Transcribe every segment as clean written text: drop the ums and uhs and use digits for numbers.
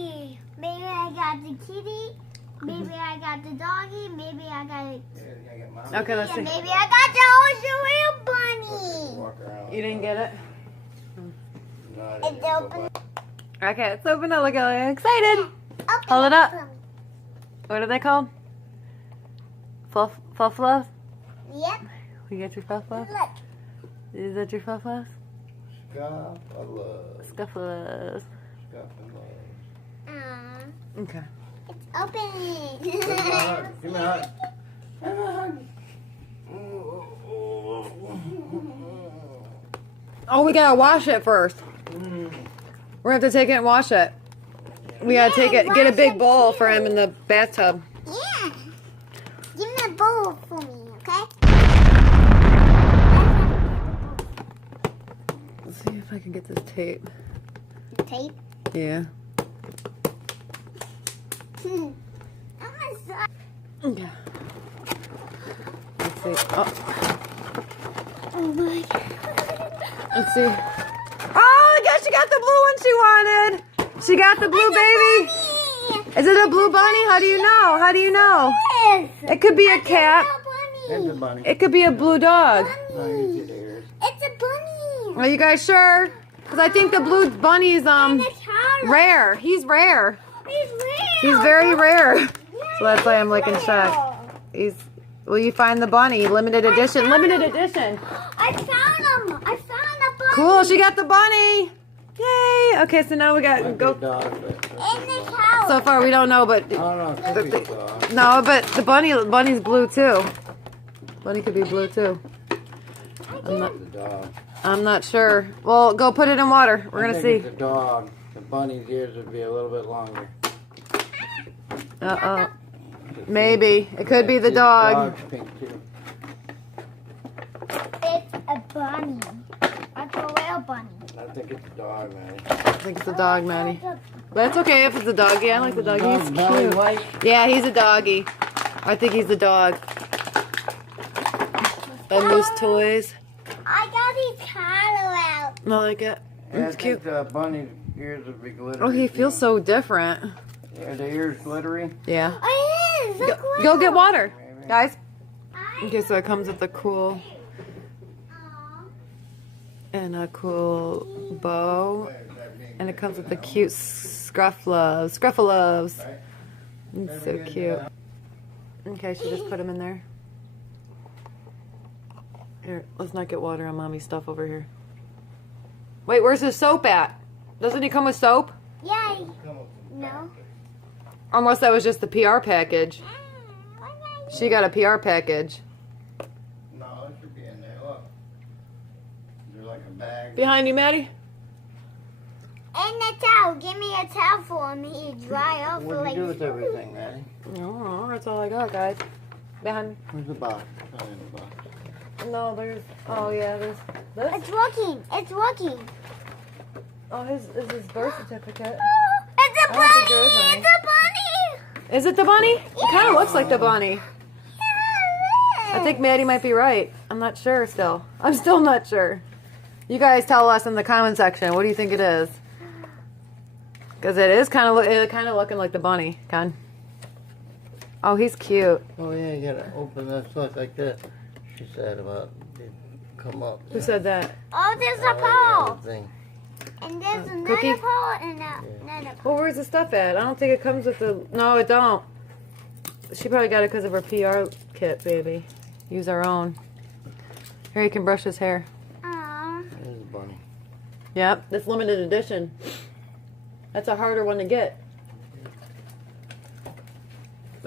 many. Maybe I got the kitty. Maybe I got the doggy. Maybe I got it. Okay, let's see. Maybe I got the ocean bunny. You didn't get it? It's open. Okay, let's open it. Look at excited. Open Hold it up. What are they called? Fluff loves? Yep. You get your fluff loves? Look. Is that your fluff loves? Scruff A love. Scuff loves. Scruff A love. Okay. It's opening. Give me a hug. Give me a hug. Give me a hug. Oh, we gotta wash it first. We're gonna have to take it and wash it. We gotta take it, get a big bowl for him in the bathtub. Yeah. Give me a bowl for me, okay? Let's see if I can get this tape. Tape? Yeah. I'm sorry. Okay. Let's see. Oh, Oh my god. let's see. Oh my gosh, she got the blue one she wanted. She got the blue baby. Is it a blue bunny? How do you know? How do you know? Yes. It could be a cat. There's a bunny. It could be a blue dog. No, you see the ears. It's a bunny. Are you guys sure? Because I think the blue bunny is rare. He's rare. He's rare. He's very rare. So that's why I'm looking shocked. Will you find the bunny? Limited edition. Limited edition. I found him. I found a bunny. Cool. She got the bunny. Yay. Okay, so now we got Might be go. a dog, but In the house. So far we don't know, but I don't know. It could be a dog. no, but the bunny's blue too. Bunny could be blue too. It's a dog. I'm not sure. Well, go put it in water. We're I gonna think see. It's a dog. The bunny's ears would be a little bit longer. Uh-oh. Maybe. It could be the dog. Dog's pink too. It's a bunny. It's a real bunny. I think it's a dog, man. I think it's a dog, Maddie. But it's okay if it's a dog. Yeah, I like the dog. He's Belly cute. white. Yeah, he's a doggy. I think he's the dog. And loose toys. I got his collar out. I like it. Yeah, It's I cute. think the bunny's ears would be glittery. Oh, he feels too. so different. Yeah, the ears glittery. Yeah. Oh, it is. Go, Look go get water, Maybe. guys. Okay, so it comes with a cool and a cool bow, and it comes with a cute Scruff loves. Scruff A loves. It's so cute. Okay, so just put them in there. Here, let's not get water on mommy's stuff over here. Wait, where's the soap at? Doesn't he come with soap? Yay. No. Unless that was just the PR package. She got a PR package. No, it should be in there. Look. There's like a bag. Behind you, Maddie? And the towel. Give me a towel for me. He dry off What do like you do with everything, Maddie? No, that's all I got, guys. Behind me. Where's the box? It's not in the box. No, there's. Oh yeah, there's this. It's working. It's working. Oh, is his birth certificate? It's a I don't think there is bunny. any. It's a bunny. Is it the bunny? It kind of looks like the bunny. Yeah, I think Maddie might be right. I'm not sure still. I'm still not sure. You guys tell us in the comment section. What do you think it is? Because it is kind of looking like the bunny. Con. Oh, he's cute. Oh yeah, you gotta open this look like this. She said about it come up. Who said that? Oh, there's a Oh, paw. the thing. And there's Cookie? another paw and another paw. Well, where's the stuff at? I don't think it comes with the... No, it don't. She probably got it because of her PR kit, baby. Use our own. Here, you can brush his hair. Aww. There's a bunny. Yep, this limited edition. That's a harder one to get.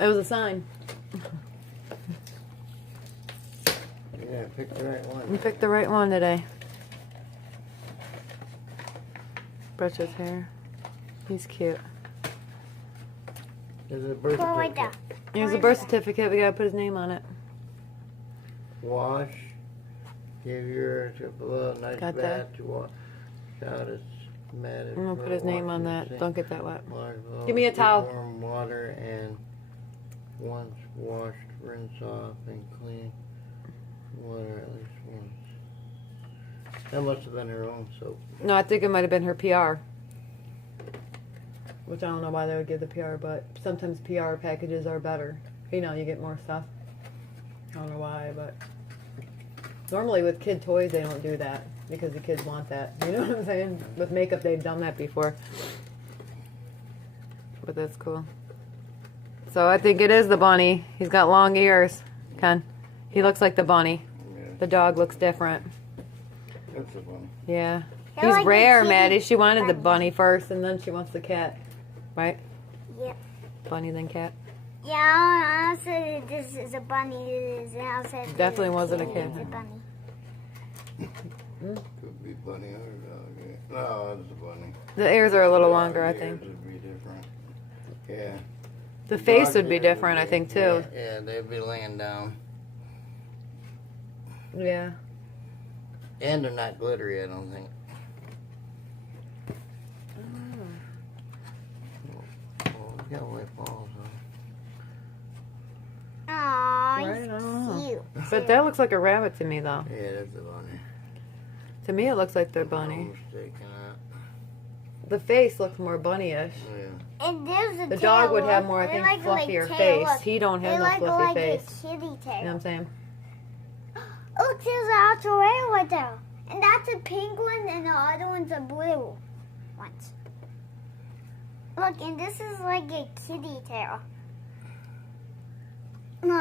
It was a sign. Yeah, pick the right one. You picked the right one today. Brush his hair. He's cute. There's a birth Go right there. certificate. Here's a birth certificate. We gotta put his name on it. Wash. Give your below nice Got bath that. to wash. Shout it's matted. I'm gonna put his name on that. Don't get that wet. Wash below Give me a with towel. Warm water and once washed, rinse off and clean water at least once. That must have been her own soap. No, I think it might have been her PR. which I don't know why they would give the PR, but sometimes PR packages are better. You know, you get more stuff. I don't know why, but normally with kid toys they don't do that because the kids want that. You know what I'm saying? With makeup they've done that before. But that's cool. So I think it is the bunny. He's got long ears, Ken. He looks like the bunny. Yeah. The dog looks different. That's a bunny. Yeah. They're He's like a rare, kitty Maddie. She wanted the bunny. bunny first and then she wants the cat. Right? Yep. Bunny then cat. Yeah, I said this is a bunny. And I said Definitely wasn't a It's kid. a bunny. Could be bunny or dog. Yeah. No, it's a bunny. The ears are a little Dog longer, I ears think. would be different. Yeah. The face Dog would be ears different, I think, too. Yeah, they'd be laying down. Yeah. And they're not glittery, I don't think. Oh, we got white balls on. Aw, Right he's on. cute. But that looks like a rabbit to me, though. Yeah, that's a bunny. To me, it looks like they're No bunny. mistaking that. The face looks more bunny-ish. Yeah. And there's a The tail. dog would have Look. more, I They think, like fluffier tail, face. look. He don't They have no like fluffy a face. kitty tail. You know what I'm saying? Look, there's an actual rail right there. And that's a pink one, and the other one's a blue one. Look, and this is like a kitty tail. No.